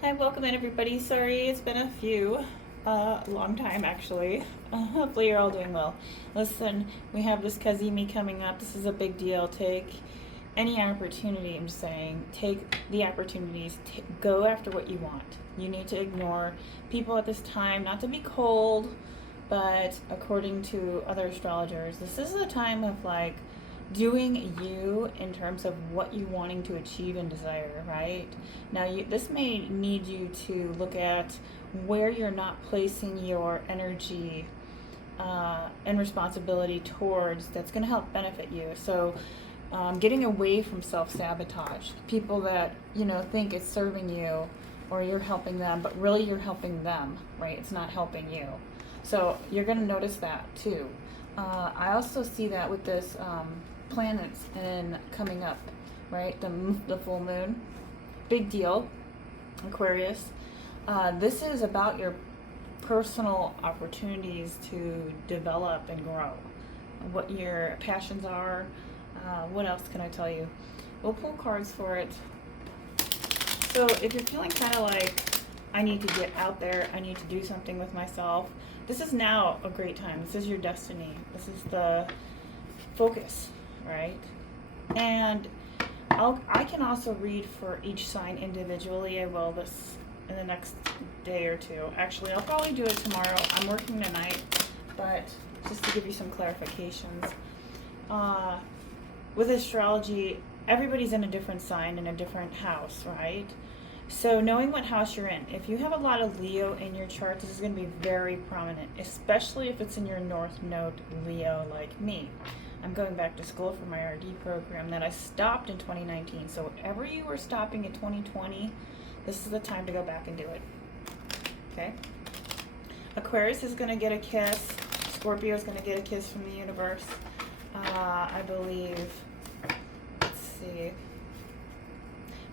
Hi, welcome in everybody. Sorry, it's been a long time actually. Hopefully you're all doing well. Listen, we have this Kazimi coming up. This is a big deal. Take any opportunity, I'm just saying, take the opportunities, go after what you want. You need to ignore people at this time, not to be cold, but according to other astrologers, this is a time of like doing you in terms of what you wanting to achieve and desire, right? Now, this may need you to look at where you're not placing your energy and responsibility towards that's going to help benefit you. So, getting away from self-sabotage, people that think it's serving you or you're helping them, but really you're helping them, right? It's not helping you. So you're going to notice that too. I also see that with this planets and coming up, right? The full moon, big deal. Aquarius. This is about your personal opportunities to develop and grow. What your passions are. What else can I tell you? We'll pull cards for it. So if you're feeling kind of like, I need to get out there, I need to do something with myself, this is now a great time. This is your destiny. This is the focus, right? And I can also read for each sign individually. I will this in the next day or two. Actually, I'll probably do it tomorrow. I'm working tonight, but just to give you some clarifications. With astrology, everybody's in a different sign in a different house, right? So knowing what house you're in, if you have a lot of Leo in your chart, this is going to be very prominent, especially if it's in your North Node Leo like me. I'm going back to school for my RD program that I stopped in 2019. So whatever you were stopping in 2020, this is the time to go back and do it. Okay? Aquarius is going to get a kiss. Scorpio is going to get a kiss from the universe. I believe, let's see,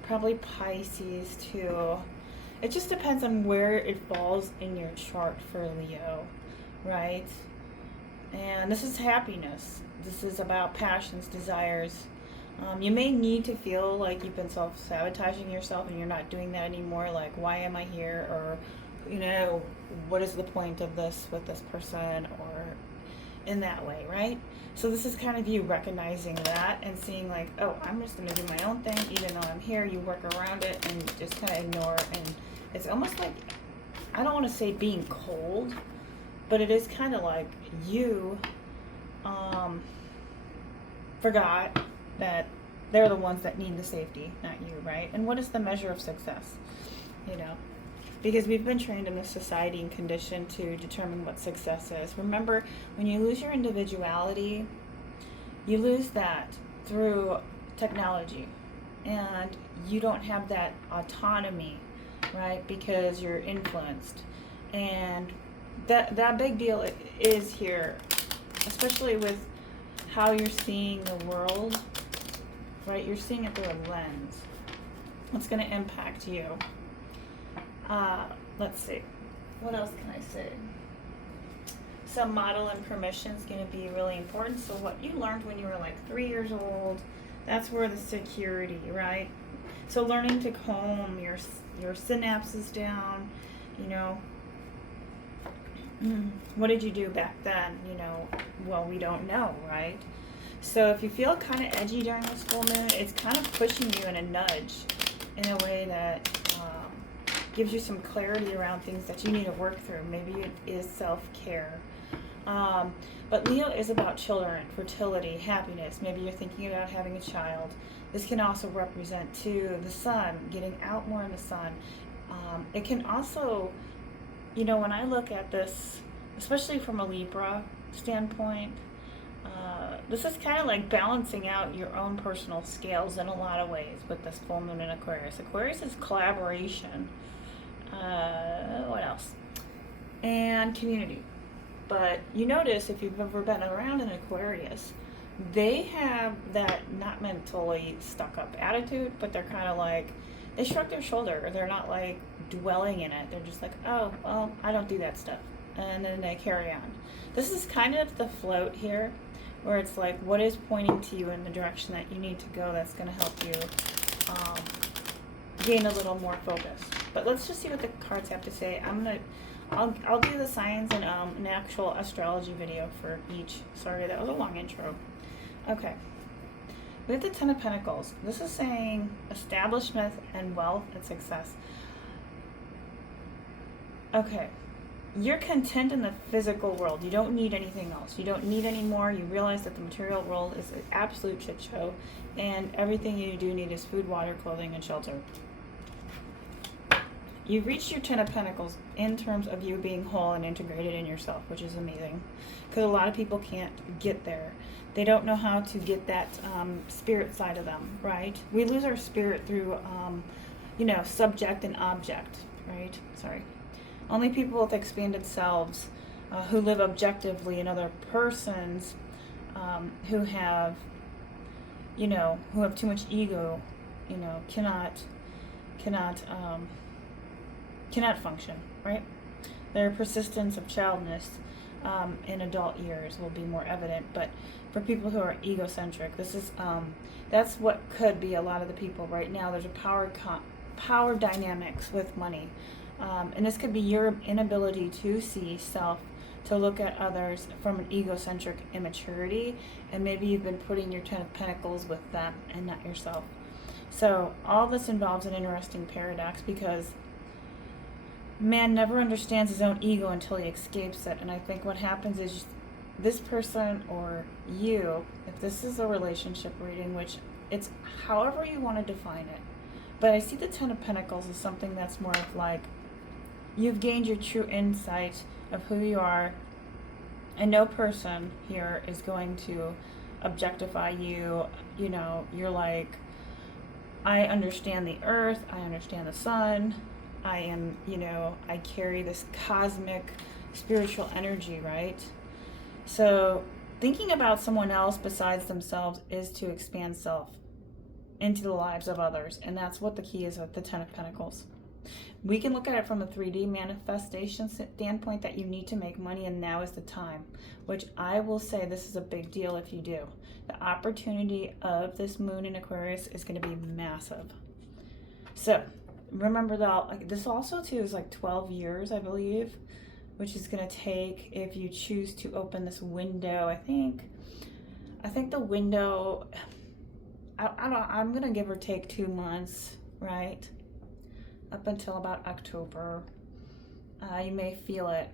probably Pisces too. It just depends on where it falls in your chart for Leo, right? And this is happiness. This is about passions, desires. You may need to feel like you've been self-sabotaging yourself and you're not doing that anymore. Like, why am I here? Or, what is the point of this with this person? Or in that way, right? So this is kind of you recognizing that and seeing like, oh, I'm just going to do my own thing. Even though I'm here, you work around it and just kind of ignore. And it's almost like, I don't want to say being cold, but it is kind of like you forgot that they're the ones that need the safety, not you, right? And what is the measure of success? Because we've been trained in this society and conditioned to determine what success is. Remember, when you lose your individuality, you lose that through technology. And you don't have that autonomy, right? Because you're influenced. And that big deal is here, especially with how you're seeing the world, right? You're seeing it through a lens. What's going to impact you? Let's see. What else can I say? Some model and permission is going to be really important. So what you learned when you were like 3 years old, that's where the security, right? So learning to calm your synapses down, what did you do back then? Well, we don't know, right? So if you feel kind of edgy during this full moon, it's kind of pushing you in a nudge in a way that gives you some clarity around things that you need to work through. Maybe it is self-care. But Leo is about children, fertility, happiness. Maybe you're thinking about having a child. This can also represent, too, the sun, getting out more in the sun. It can also, when I look at this, especially from a Libra standpoint, this is kind of like balancing out your own personal scales in a lot of ways with this full moon in Aquarius. Aquarius is collaboration. What else? And community. But you notice if you've ever been around an Aquarius, they have that not mentally stuck up attitude, but they're kind of like, they shrug their shoulder. They're not like dwelling in it. They're just like, oh, well, I don't do that stuff. And then they carry on. This is kind of the float here, where it's like, what is pointing to you in the direction that you need to go that's going to help you gain a little more focus. But let's just see what the cards have to say. I'll do the signs in an actual astrology video for each. Sorry, that was a long intro. Okay. We have the Ten of Pentacles. This is saying establishment and wealth and success. Okay. You're content in the physical world. You don't need anything else. You don't need any more. You realize that the material world is an absolute shit show, and everything you do need is food, water, clothing, and shelter. You've reached your Ten of Pentacles in terms of you being whole and integrated in yourself, which is amazing, because a lot of people can't get there. They don't know how to get that spirit side of them, right? We lose our spirit through, subject and object, right? Sorry. Only people with expanded selves who live objectively in other persons who have too much ego, cannot function, right? Their persistence of childness in adult years will be more evident. But for people who are egocentric, this is that's what could be a lot of the people right now. There's a power dynamics with money. And this could be your inability to see self, to look at others from an egocentric immaturity, and maybe you've been putting your Ten of Pentacles with them and not yourself. So all this involves an interesting paradox, because man never understands his own ego until he escapes it. And I think what happens is this person or you, if this is a relationship reading, which it's however you want to define it, but I see the Ten of Pentacles as something that's more of like, you've gained your true insight of who you are, and no person here is going to objectify you. You're like, I understand the earth, I understand the sun, I am, I carry this cosmic spiritual energy, right? So thinking about someone else besides themselves is to expand self into the lives of others, and that's what the key is with the Ten of Pentacles. We can look at it from a 3D manifestation standpoint, that you need to make money and now is the time, which I will say this is a big deal if you do. The opportunity of this moon in Aquarius is going to be massive. So remember that this also too is like 12 years, I believe, which is going to take if you choose to open this window. I think the window, I'm going to give or take 2 months, right? Up until about October. You may feel it.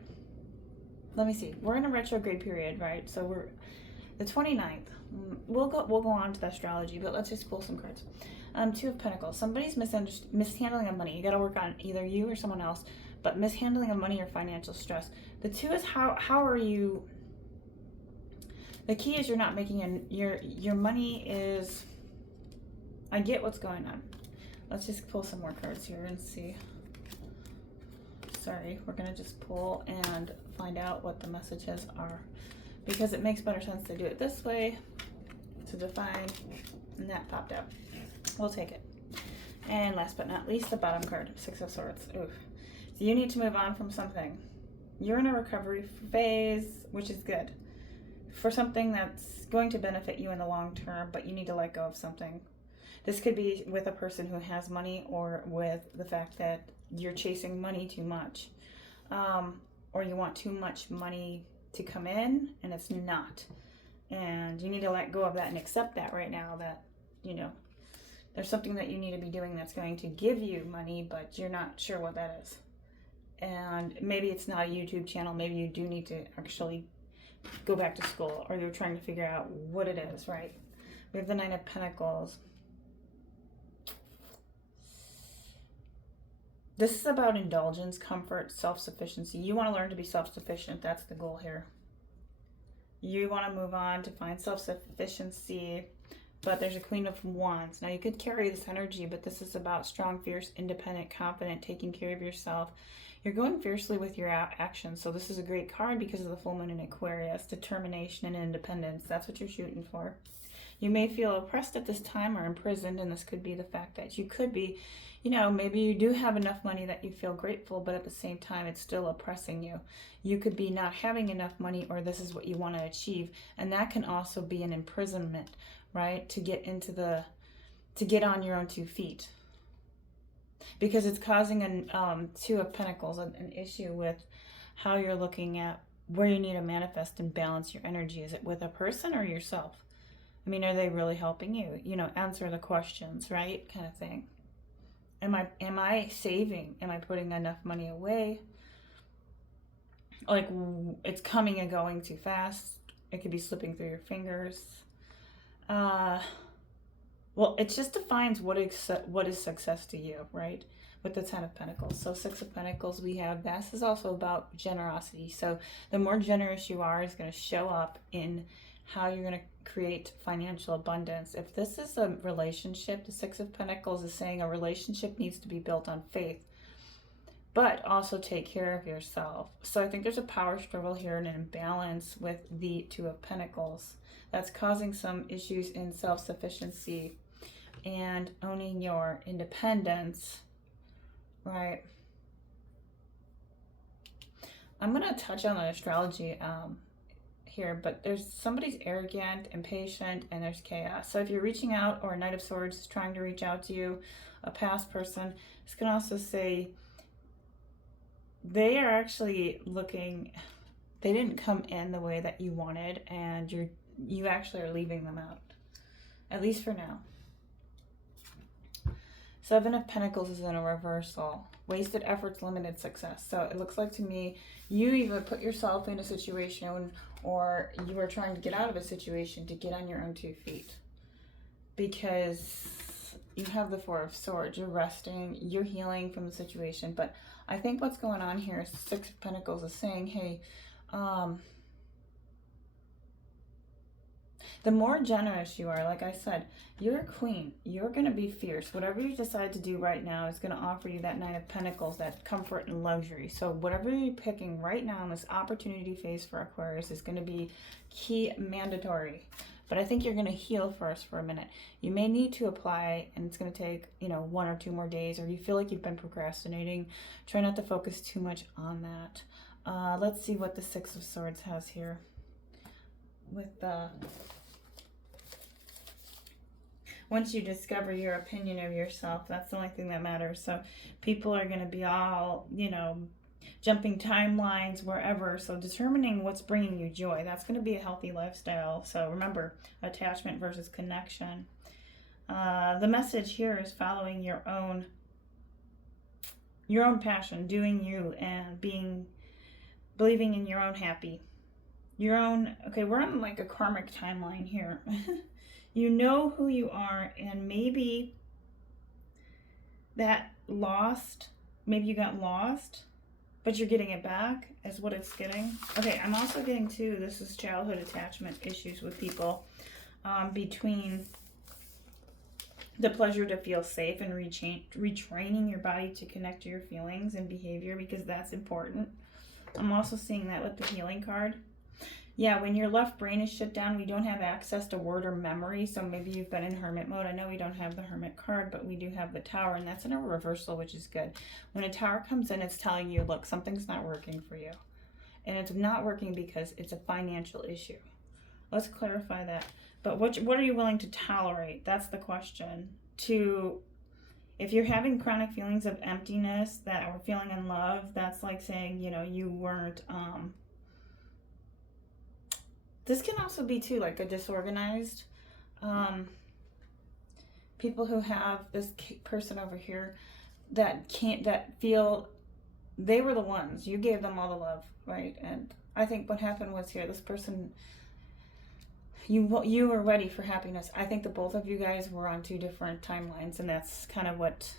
Let me see. We're in a retrograde period, right? So we're the 29th. We'll go on to the astrology, but let's just pull some cards. Two of Pentacles. Somebody's mishandling of money. You got to work on either you or someone else, but mishandling of money or financial stress. The two is how are you? The key is you're not making your money is. I get what's going on. Let's just pull some more cards here and see. Sorry, we're going to just pull and find out what the messages are, because it makes better sense to do it this way to define, and that popped out. We'll take it. And last but not least, the bottom card, Six of Swords. Oof. So you need to move on from something. You're in a recovery phase, which is good, for something that's going to benefit you in the long term, but you need to let go of something. This could be with a person who has money, or with the fact that you're chasing money too much. Or you want too much money to come in and it's not. And you need to let go of that and accept that right now, that, there's something that you need to be doing that's going to give you money, but you're not sure what that is. And maybe it's not a YouTube channel. Maybe you do need to actually go back to school, or you're trying to figure out what it is, right? We have the Nine of Pentacles. This is about indulgence, comfort, self-sufficiency. You want to learn to be self-sufficient. That's the goal here. You want to move on to find self-sufficiency, but there's a Queen of Wands. Now, you could carry this energy, but this is about strong, fierce, independent, confident, taking care of yourself. You're going fiercely with your actions, so this is a great card because of the full moon in Aquarius. Determination and independence. That's what you're shooting for. You may feel oppressed at this time or imprisoned, and this could be the fact that you could be, maybe you do have enough money that you feel grateful, but at the same time, it's still oppressing you. You could be not having enough money, or this is what you want to achieve, and that can also be an imprisonment, right? To get on your own 2 feet. because it's causing an Two of Pentacles, an issue with how you're looking at where you need to manifest and balance your energy. Is it with a person or yourself? I mean, are they really helping you? You know, answer the questions, right? Kind of thing. Am I saving? Am I putting enough money away? Like, it's coming and going too fast. It could be slipping through your fingers. Well, it just defines what is success to you, right? With the Ten of Pentacles. So Six of Pentacles, we have, this is also about generosity. So the more generous you are is going to show up in how you're going to create financial abundance. If this is a relationship, the Six of Pentacles is saying a relationship needs to be built on faith, but also take care of yourself. So I think there's a power struggle here and an imbalance with the Two of Pentacles that's causing some issues in self-sufficiency and owning your independence, right? I'm going to touch on the astrology here, but there's somebody's arrogant, impatient, and there's chaos. So if you're reaching out, or a Knight of Swords is trying to reach out to you, a past person, it's going to also say they are actually looking, they didn't come in the way that you wanted, and you actually are leaving them out, at least for now. Seven of Pentacles is in a reversal. Wasted efforts, limited success. So it looks like to me, you either put yourself in a situation or you are trying to get out of a situation to get on your own 2 feet. Because you have the Four of Swords. You're resting, you're healing from the situation. But I think what's going on here is the Six of Pentacles is saying, hey, the more generous you are, like I said, you're a queen. You're going to be fierce. Whatever you decide to do right now is going to offer you that Nine of Pentacles, that comfort and luxury. So whatever you're picking right now in this opportunity phase for Aquarius is going to be key, mandatory. But I think you're going to heal first for a minute. You may need to apply, and it's going to take, 1 or 2 more days, or you feel like you've been procrastinating. Try not to focus too much on that. Let's see what the Six of Swords has here. With the... Once you discover your opinion of yourself, that's the only thing that matters. So people are going to be all, jumping timelines wherever. So determining what's bringing you joy, that's going to be a healthy lifestyle. So remember, attachment versus connection. The message here is following your own passion, doing you, and believing in your own happy. Okay, we're on like a karmic timeline here. You know who you are, and maybe maybe you got lost, but you're getting it back, is what it's getting. Okay, I'm also getting too, this is childhood attachment issues with people, between the pleasure to feel safe and retraining your body to connect to your feelings and behavior, because that's important. I'm also seeing that with the healing card. Yeah, when your left brain is shut down, we don't have access to word or memory. So maybe you've been in hermit mode. I know we don't have the hermit card, but we do have the tower, and that's in a reversal, which is good. When a tower comes in, it's telling you, look, something's not working for you. And it's not working because it's a financial issue. Let's clarify that. But what are you willing to tolerate? That's the question. If you're having chronic feelings of emptiness or feeling in love, that's like saying, you weren't... This can also be too like a disorganized people who have this person over here that feel they were the ones, you gave them all the love, right? And I think what happened was here, this person, you were ready for happiness. I think the both of you guys were on 2 different timelines, and that's kind of what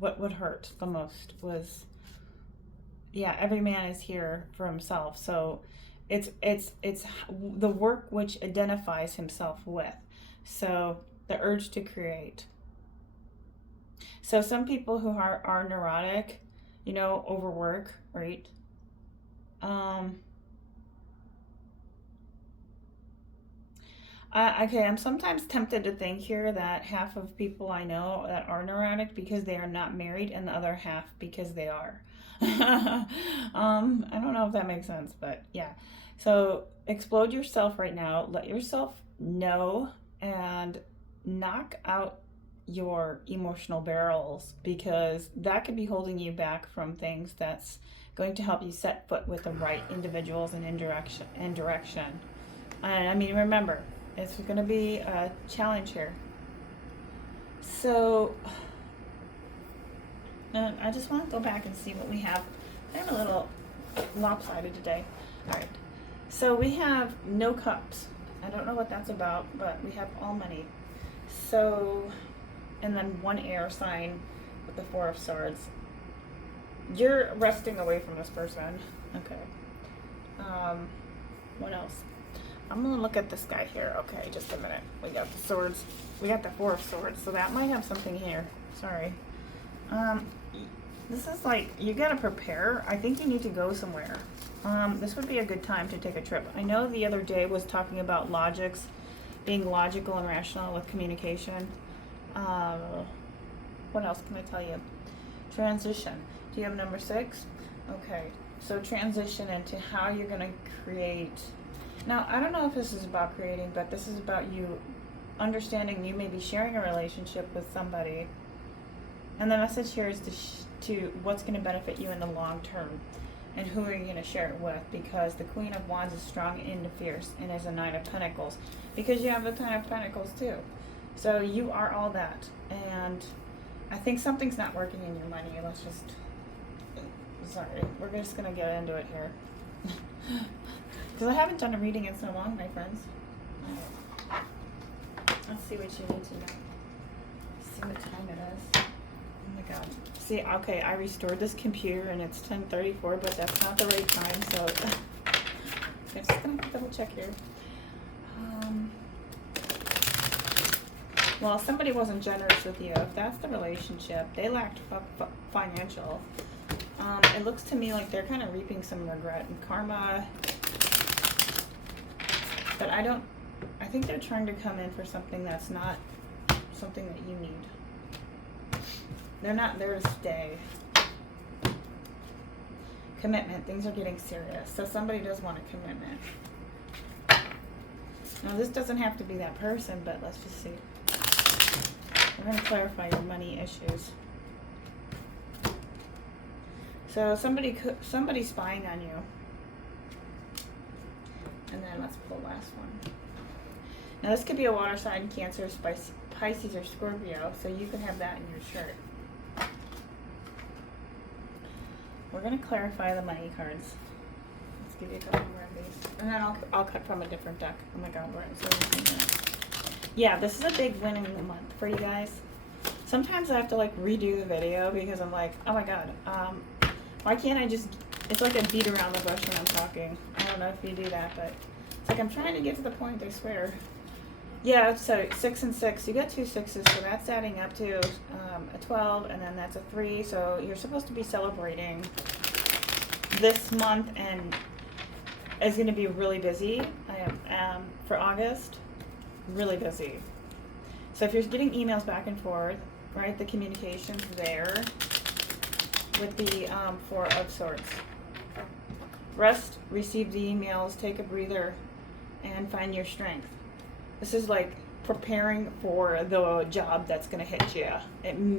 would hurt the most was, yeah, every man is here for himself. So it's the work which identifies himself with. So the urge to create. So some people who are neurotic, overwork, right? Okay, I'm sometimes tempted to think here that half of people I know that are neurotic because they are not married, and the other half because they are. I don't know if that makes sense, but yeah. So explode yourself right now. Let yourself know and knock out your emotional barrels, because that could be holding you back from things that's going to help you set foot with the right individuals and in direction. And I mean, remember, it's going to be a challenge here. So I just want to go back and see what we have. I'm a little lopsided today. All right. So we have no cups. I don't know what that's about, but we have all money. So, and then one air sign with the Four of Swords. You're resting away from this person. Okay. What else? I'm gonna look at this guy here. Okay, just a minute. We got the swords. We got the Four of Swords, so that might have something here. Sorry. This is like, you gotta prepare. I think you need to go somewhere. This would be a good time to take a trip. I know the other day was talking about being logical and rational with communication. What else can I tell you? Transition. Do you have number 6? Okay, so transition into how you're gonna create. Now, I don't know if this is about creating, but this is about you understanding you may be sharing a relationship with somebody. And the message here is to what's going to benefit you in the long term, and who are you going to share it with, because the Queen of Wands is strong and fierce and is a Nine of Pentacles, because you have the Ten of Pentacles too. So you are all that, and I think something's not working in your money. Let's just, sorry, we're just going to get into it here. Because I haven't done a reading in so long, my friends. Let's see what you need to know. See what time it is. Oh my god. See, okay, I restored this computer and it's 10:34, but that's not the right time, so I'm just gonna double check here. Well, somebody wasn't generous with you. If that's the relationship, they lacked financial. It looks to me like they're kind of reaping some regret and karma, but I think they're trying to come in for something that's not something that you need. They're not there to stay. Commitment. Things are getting serious. So somebody does want a commitment. Now, this doesn't have to be that person, but let's just see. We're going to clarify your money issues. So somebody's spying on you. And then let's pull the last one. Now, this could be a water sign, Cancer, Pisces, or Scorpio, so you could have that in your shirt. We're going to clarify the money cards. Let's give you a couple more of these. And then I'll cut from a different deck. Oh my god, we're at 17 minutes. Yeah, this is a big winning month for you guys. Sometimes I have to like redo the video because I'm like, oh my god, why can't I just, it's like a beat around the bush when I'm talking. I don't know if you do that, but it's like I'm trying to get to the point, I swear. Yeah, so 6 and 6, you got 2 6s, so that's adding up to a 12, and then that's a 3, so you're supposed to be celebrating this month, and it's going to be really busy. I am, for August, really busy. So if you're getting emails back and forth, right, the communication's there with the 4 of Swords. Rest, receive the emails, take a breather, and find your strength. This is like preparing for the job that's going to hit you.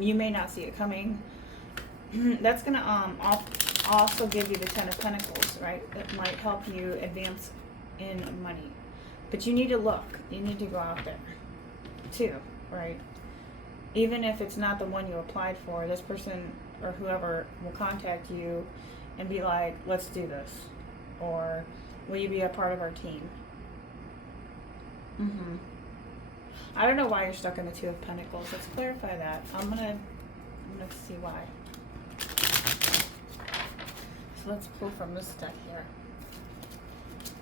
You may not see it coming. That's going to also give you the 10 of Pentacles, right? It might help you advance in money. But you need to look. You need to go out there too, right? Even if it's not the one you applied for, this person or whoever will contact you and be like, let's do this. Or will you be a part of our team? I don't know why you're stuck in the 2 of Pentacles. Let's clarify that. I'm gonna see why. So let's pull from this deck here.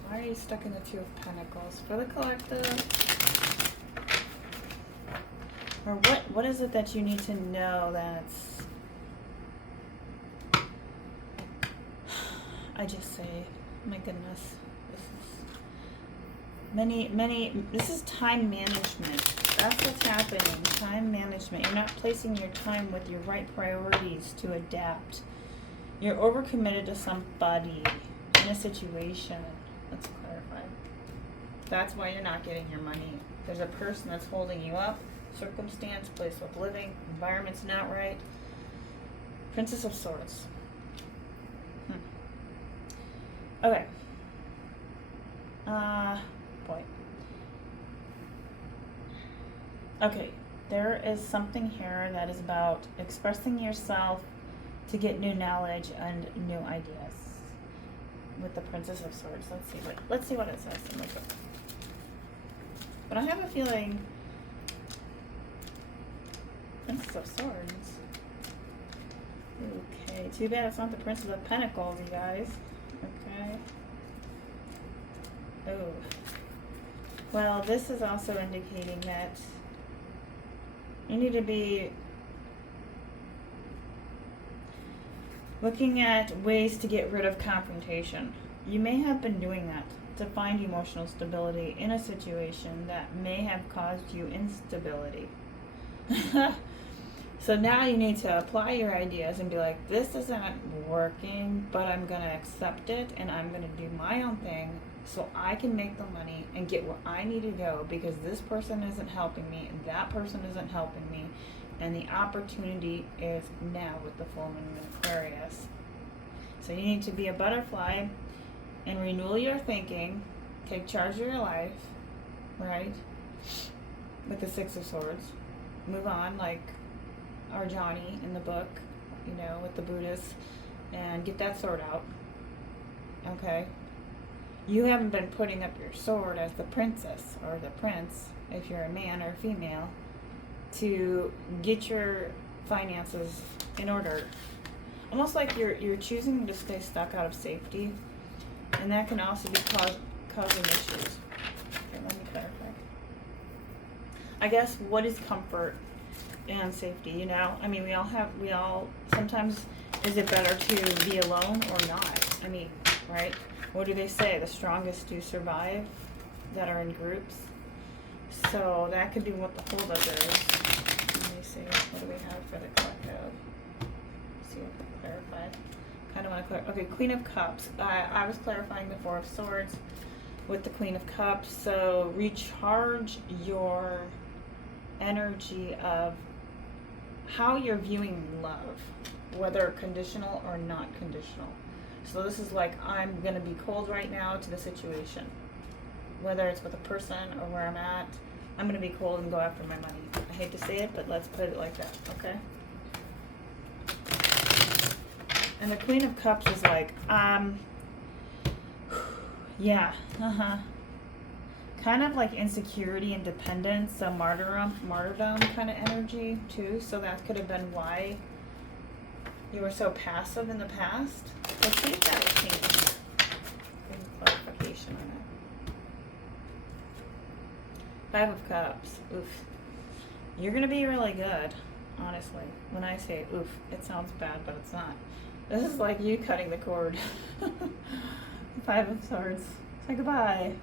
Why are you stuck in the 2 of Pentacles? For the collective. Or what is it that you need to know that's, I just say, my goodness. This is time management. That's what's happening. Time management. You're not placing your time with your right priorities to adapt. You're overcommitted to somebody in a situation. Let's clarify. That's why you're not getting your money. There's a person that's holding you up circumstance, place of living, environment's not right. Princess of Swords. Okay. Boy. Okay, there is something here that is about expressing yourself to get new knowledge and new ideas. With the Princess of Swords, let's see what it says in the book. But I have a feeling Princess of Swords. Okay, too bad it's not the Princess of Pentacles, you guys. Okay. Oh. Well, this is also indicating that you need to be looking at ways to get rid of confrontation. You may have been doing that to find emotional stability in a situation that may have caused you instability. So now you need to apply your ideas and be like, this isn't working, but I'm going to accept it and I'm going to do my own thing so I can make the money and get where I need to go, because this person isn't helping me and that person isn't helping me. And the opportunity is now with the full moon in Aquarius. So you need to be a butterfly and renew your thinking, take charge of your life, right? With the Six of Swords. Move on like our Johnny in the book, you know, with the Buddhists, and get that sword out. Okay? You haven't been putting up your sword as the princess or the prince, if you're a man or a female, to get your finances in order. Almost like you're choosing to stay stuck out of safety, and that can also be causing issues. Okay, let me clarify. I guess, what is comfort and safety, you know? I mean, we all sometimes, is it better to be alone or not? I mean, right? What do they say? The strongest do survive that are in groups. So that could be what the holdup is. Let me see, what do we have for the collective? See what they clarified. Kind of want to clarify. Okay, Queen of Cups. I was clarifying the Four of Swords with the Queen of Cups. So recharge your energy of how you're viewing love, whether conditional or not conditional. So this is like, I'm going to be cold right now to the situation. Whether it's with a person or where I'm at, I'm going to be cold and go after my money. I hate to say it, but let's put it like that, okay? And the Queen of Cups is like, yeah, kind of like insecurity and dependence, so martyrdom kind of energy too. So that could have been why you were so passive in the past. Let's see if that will change. Clarification on it. Five of Cups. Oof. You're going to be really good, honestly. When I say oof, it sounds bad, but it's not. This is like you cutting the cord. Five of Swords. Say goodbye.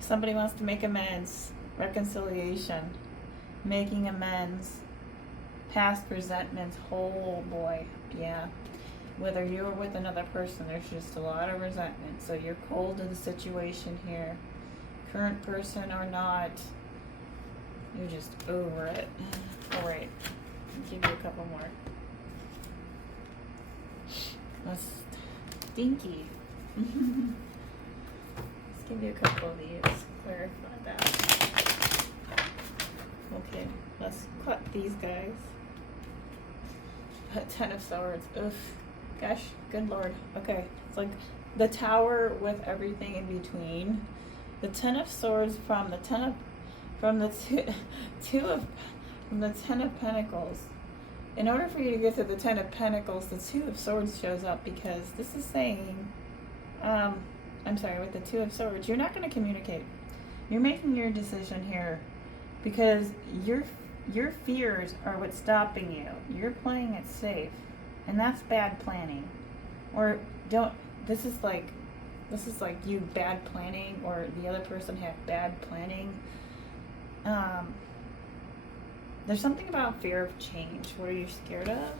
Somebody wants to make amends. Reconciliation. Making amends. Past resentments. Oh boy. Yeah. Whether you're with another person, there's just a lot of resentment. So you're cold to the situation here. Current person or not, you're just over it. All right. I'll give you a couple more. That's stinky. Let's give you a couple of these. Clarify that. Okay, let's cut these guys. Ten of Swords. Oof. Gosh, good Lord. Okay, it's like the Tower with everything in between. The Ten of Swords from the Ten of Pentacles. In order for you to get to the Ten of Pentacles, the Two of Swords shows up, because this is saying, with the Two of Swords, you're not going to communicate. You're making your decision here because your fears are what's stopping you. You're playing it safe, and that's bad planning. Or this is like you bad planning, or the other person had bad planning. There's something about fear of change. What are you scared of?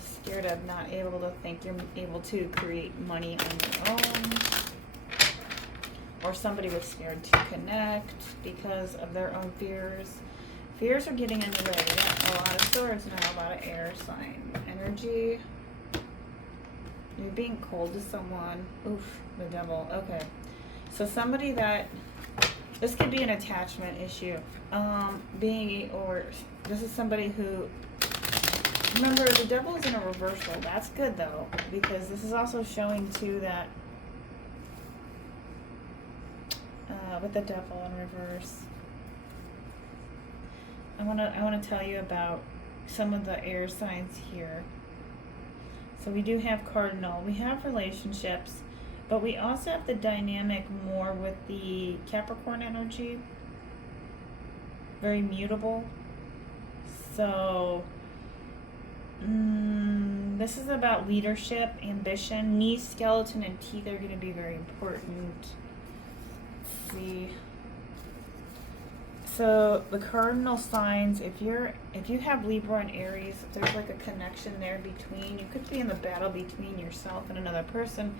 Scared of not able to think you're able to create money on your own. Or somebody was scared to connect because of their own fears. Fears are getting in the way. We got a lot of swords now, a lot of air sign energy. You're being cold to someone. Oof, the devil. Okay. So somebody that, this could be an attachment issue. Or this is somebody who, remember the devil is in a reversal. That's good though, because this is also showing too that, with the devil in reverse. I wanna tell you about some of the air signs here. So we do have cardinal, we have relationships, but we also have the dynamic more with the Capricorn energy. Very mutable. So this is about leadership, ambition, knee, skeleton, and teeth are going to be very important. Let's see. So the cardinal signs, if you have Libra and Aries, there's like a connection there between, you could be in the battle between yourself and another person,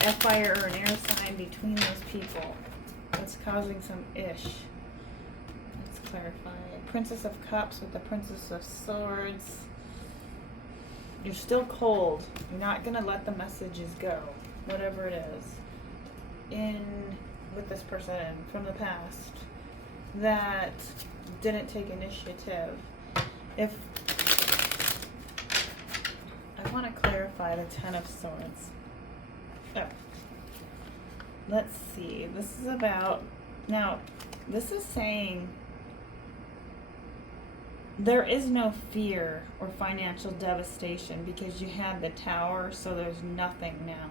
a fire or an air sign between those people. That's causing some ish. Let's clarify. Princess of Cups with the Princess of Swords. You're still cold. You're not going to let the messages go, whatever it is, with this person from the past that didn't take initiative. I want to clarify the Ten of Swords. Oh. Let's see. This is about, now, this is saying there is no fear or financial devastation because you have the Tower, so there's nothing now.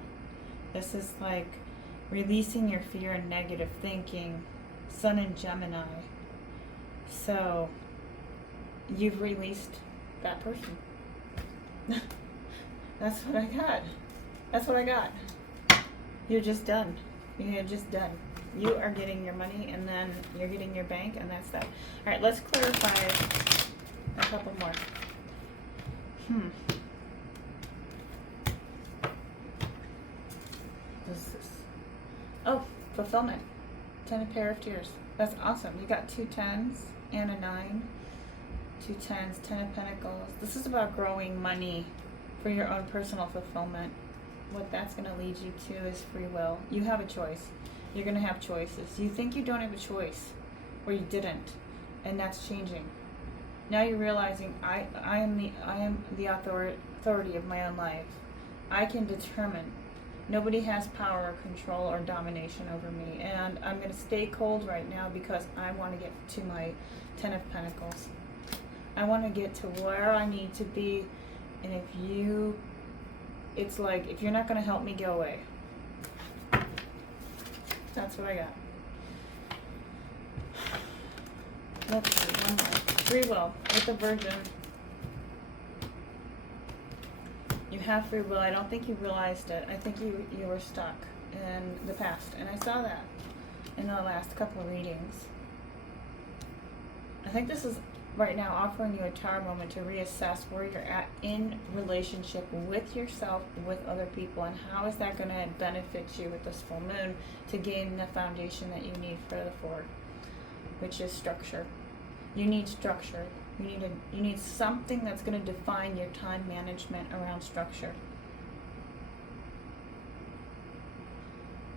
This is like releasing your fear and negative thinking. Sun in Gemini. So you've released that person. That's what I got. That's what I got. You're just done. You're just done. You are getting your money, and then you're getting your bank, and that's that. All right, let's clarify a couple more. What is this? Oh, fulfillment. 10 of pair of tears. That's awesome. You got 2 10s and a 9. 2 10s, 10 of pentacles. This is about growing money for your own personal fulfillment. What that's going to lead you to is free will. You have a choice. You're going to have choices. You think you don't have a choice, or you didn't, and that's changing. Now you're realizing I am the authority of my own life. I can determine. Nobody has power or control or domination over me, and I'm going to stay cold right now because I want to get to my 10 of Pentacles. I want to get to where I need to be, and it's like, if you're not going to help me, go away. That's what I got. Let's see, one more. Free will with the Virgin. You have free will. I don't think you realized it. I think you were stuck in the past, and I saw that in the last couple of readings. I think this is right now offering you a Tower moment to reassess where you're at in relationship with yourself, with other people, and how is that going to benefit you with this full moon to gain the foundation that you need for the 4, which is structure. You need structure. You need something that's going to define your time management around structure.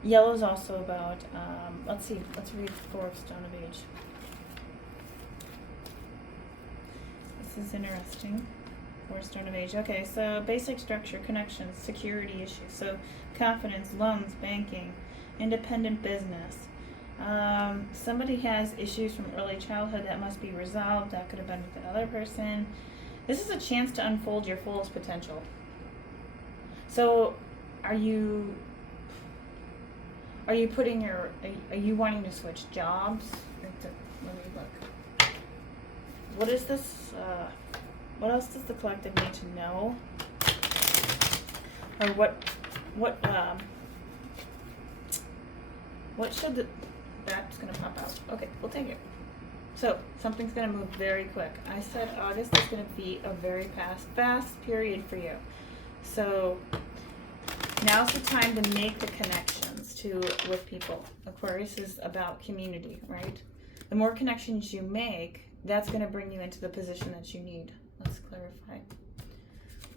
Yellow is also about, let's read 4 of Stone of Age. This is interesting. 4 Stone of Age. Okay, so basic structure, connections, security issues. So confidence, loans, banking, independent business. Somebody has issues from early childhood that must be resolved. That could have been with another person. This is a chance to unfold your fullest potential. So are you wanting to switch jobs? Let me look. What is this? What else does the collective need to know? Or what should that's going to pop out. Okay, we'll take it. So something's going to move very quick. I said August is going to be a very fast period for you. So now's the time to make the connections with people. Aquarius is about community, right? The more connections you make, that's going to bring you into the position that you need. Let's clarify.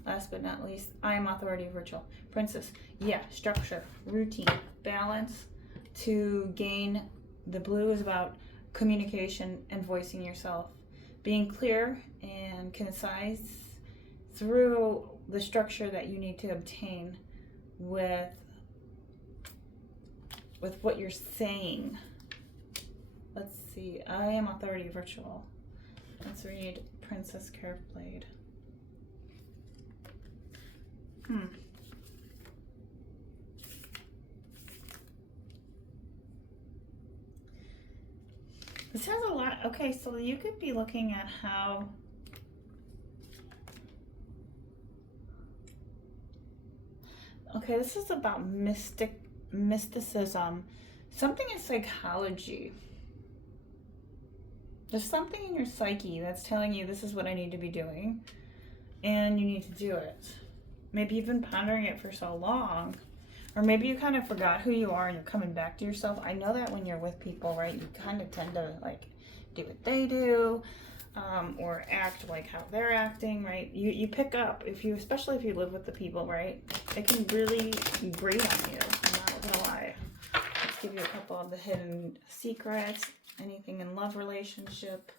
Last but not least, I am authority virtual. Princess, yeah, structure, routine, balance to gain. The blue is about communication and voicing yourself. Being clear and concise through the structure that you need to obtain with what you're saying. Let's see. I am authority virtual. Let's read Princess Curved Blade. This has a lot. Okay, so you could be looking at how this is about mysticism, something in psychology. There's something in your psyche that's telling you this is what I need to be doing, and you need to do it. Maybe you've been pondering it for so long, or maybe you kind of forgot who you are and you're coming back to yourself. I know that when you're with people, right, you kind of tend to like do what they do, or act like how they're acting, right? You pick up, especially if you live with the people, right? It can really grate on you, I'm not gonna lie. Let's give you a couple of the hidden secrets. Anything in love relationship.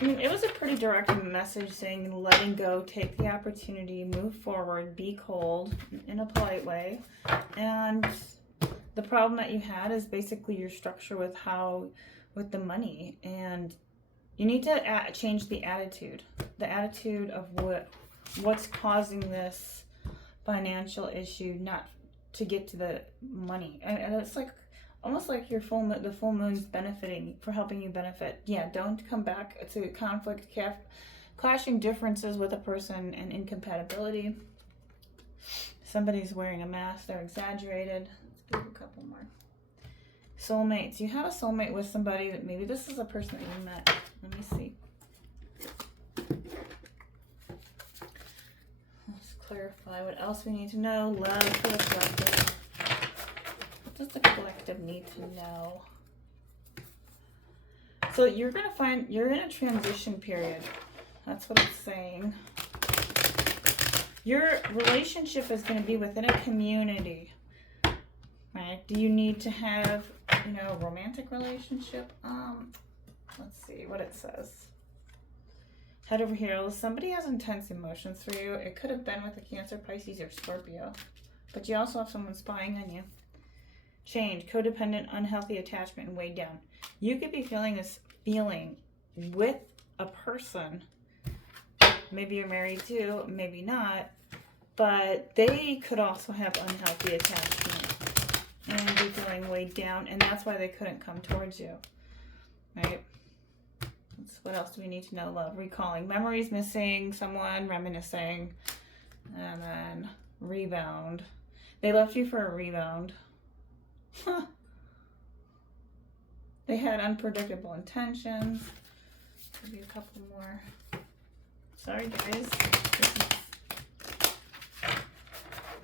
I mean, it was a pretty direct message saying letting go, take the opportunity, move forward, be cold in a polite way. And the problem that you had is basically your structure with the money. And you need to change the attitude of what's causing this financial issue, not to get to the money. And it's like almost like the full moon's benefiting, for helping you benefit. Yeah, don't come back to conflict, clashing differences with a person, and incompatibility. Somebody's wearing a mask, they're exaggerated. Let's give a couple more. Soulmates. You have a soulmate with somebody that maybe this is a person that you met. Let me see. Let's clarify what else we need to know. Love for the collective. What does the collective need to know? So you're going to find you're in a transition period. That's what it's saying. Your relationship is going to be within a community. Right? Do you need to have, a romantic relationship? Let's see what it says. Head over heels. Somebody has intense emotions for you. It could have been with a Cancer, Pisces, or Scorpio. But you also have someone spying on you. Change, codependent, unhealthy attachment, and weighed down. You could be feeling this feeling with a person. Maybe you're married too, maybe not. But they could also have unhealthy attachment and be feeling weighed down, and that's why they couldn't come towards you, right? What else do we need to know? Love, recalling, memories missing, someone reminiscing, and then rebound. They left you for a rebound. Huh. They had unpredictable intentions. Maybe a couple more. Sorry, guys.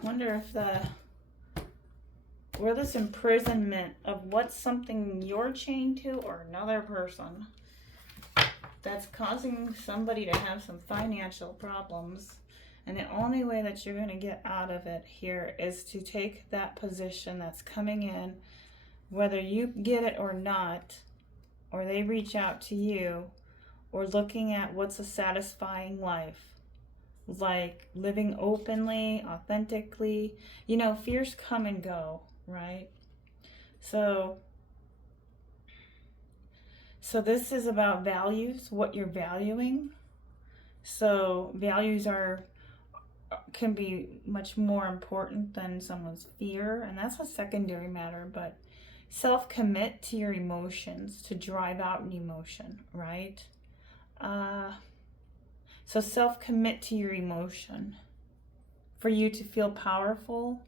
Wonder if where this imprisonment of what's something you're chained to or another person that's causing somebody to have some financial problems. And the only way that you're going to get out of it here is to take that position that's coming in, whether you get it or not, or they reach out to you, or looking at what's a satisfying life. Like living openly, authentically. Fears come and go, right? So this is about values, what you're valuing. So values can be much more important than someone's fear, and that's a secondary matter. But self-commit to your emotions, to drive out an emotion, right? So self-commit to your emotion for you to feel powerful,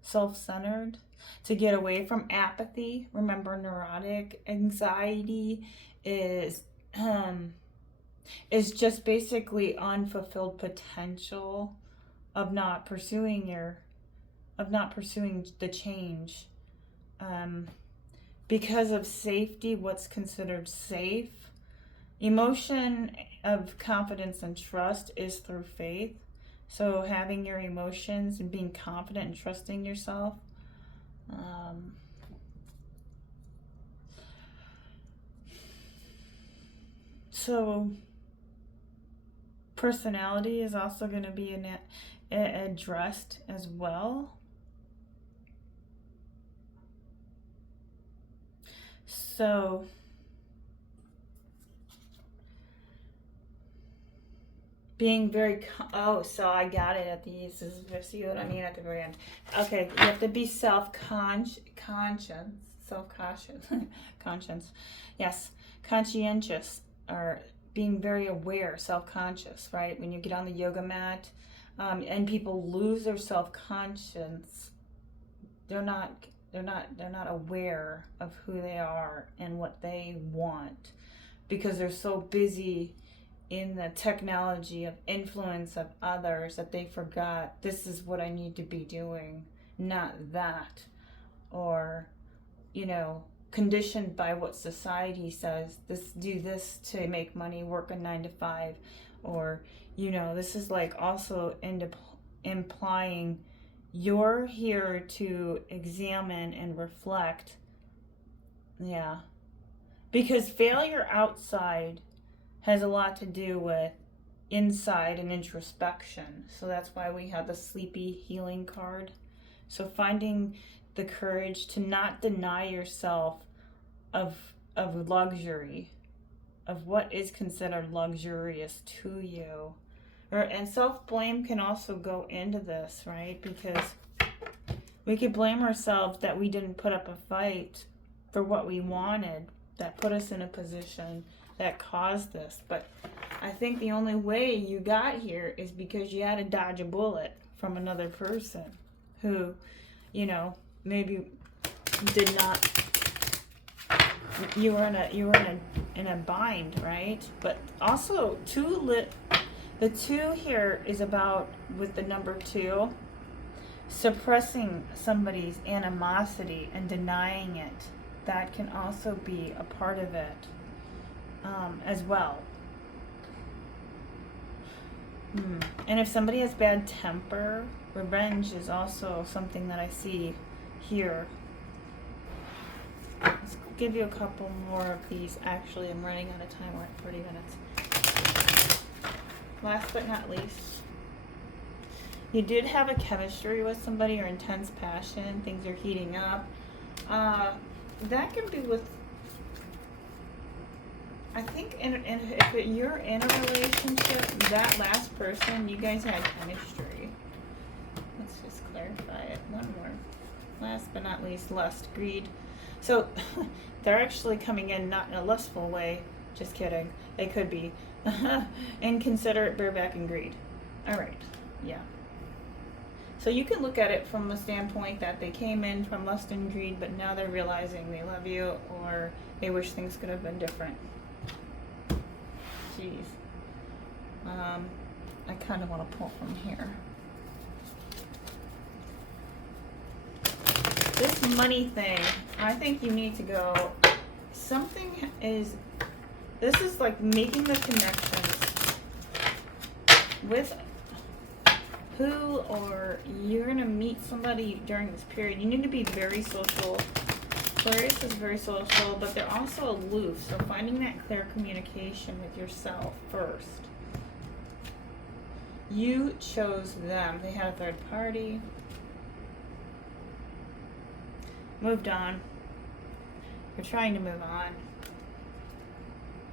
self-centered, to get away from apathy. Remember, neurotic anxiety is just basically unfulfilled potential of not pursuing the change because of safety, what's considered safe. Emotion of confidence and trust is through faith. So having your emotions and being confident and trusting yourself. So personality is also going to be addressed as well. So being very, so I got it at these. See what I mean at the very end. Okay, you have to be conscientious, yes, conscientious, or being very aware, self-conscious, right? When you get on the yoga mat, and people lose their self-conscience, they're not aware of who they are and what they want, because they're so busy in the technology of influence of others that they forgot this is what I need to be doing, not that. Or, conditioned by what society says, do this to make money, work a 9 to 5, or this is like also implying you're here to examine and reflect. Yeah, because failure outside has a lot to do with inside and introspection. So that's why we have the sleepy healing card. So finding the courage to not deny yourself of luxury, of what is considered luxurious to you. And self-blame can also go into this, right? Because we could blame ourselves that we didn't put up a fight for what we wanted, that put us in a position that caused this. But I think the only way you got here is because you had to dodge a bullet from another person who, maybe did not. You were in a bind, right? But also the 2 here is about, with the number 2, suppressing somebody's animosity and denying it. That can also be a part of it. As well. And if somebody has bad temper, revenge is also something that I see here. Let's give you a couple more of these. Actually, I'm running out of time. We're at 40 minutes. Last but not least, you did have a chemistry with somebody or intense passion. Things are heating up. That can be with, I think, if you're in a relationship, that last person, you guys had chemistry. Let's just clarify it. One more. Last but not least, lust, greed. So they're actually coming in not in a lustful way. Just kidding. They could be. Inconsiderate, bareback, and greed. All right. Yeah. So you can look at it from the standpoint that they came in from lust and greed, but now they're realizing they love you, or they wish things could have been different. Jeez. I kind of want to pull from here. This money thing, I think you need to go, this is like making the connections with who, or you're going to meet somebody during this period. You need to be very social. Aquarius is very social, but they're also aloof. So finding that clear communication with yourself first. You chose them. They had a third party. Moved on. You're trying to move on.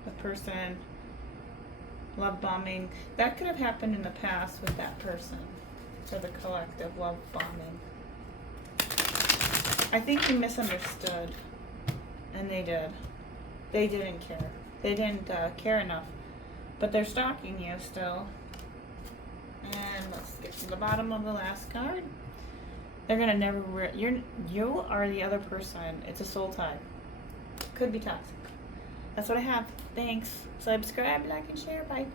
The person, love bombing. That could have happened in the past with that person. So the collective love bombing. I think you misunderstood. And they did. They didn't care. They didn't care enough. But they're stalking you still. And let's get to the bottom of the last card. They're gonna never. You are the other person. It's a soul tie. Could be toxic. That's what I have. Thanks. Subscribe, like, and share. Bye.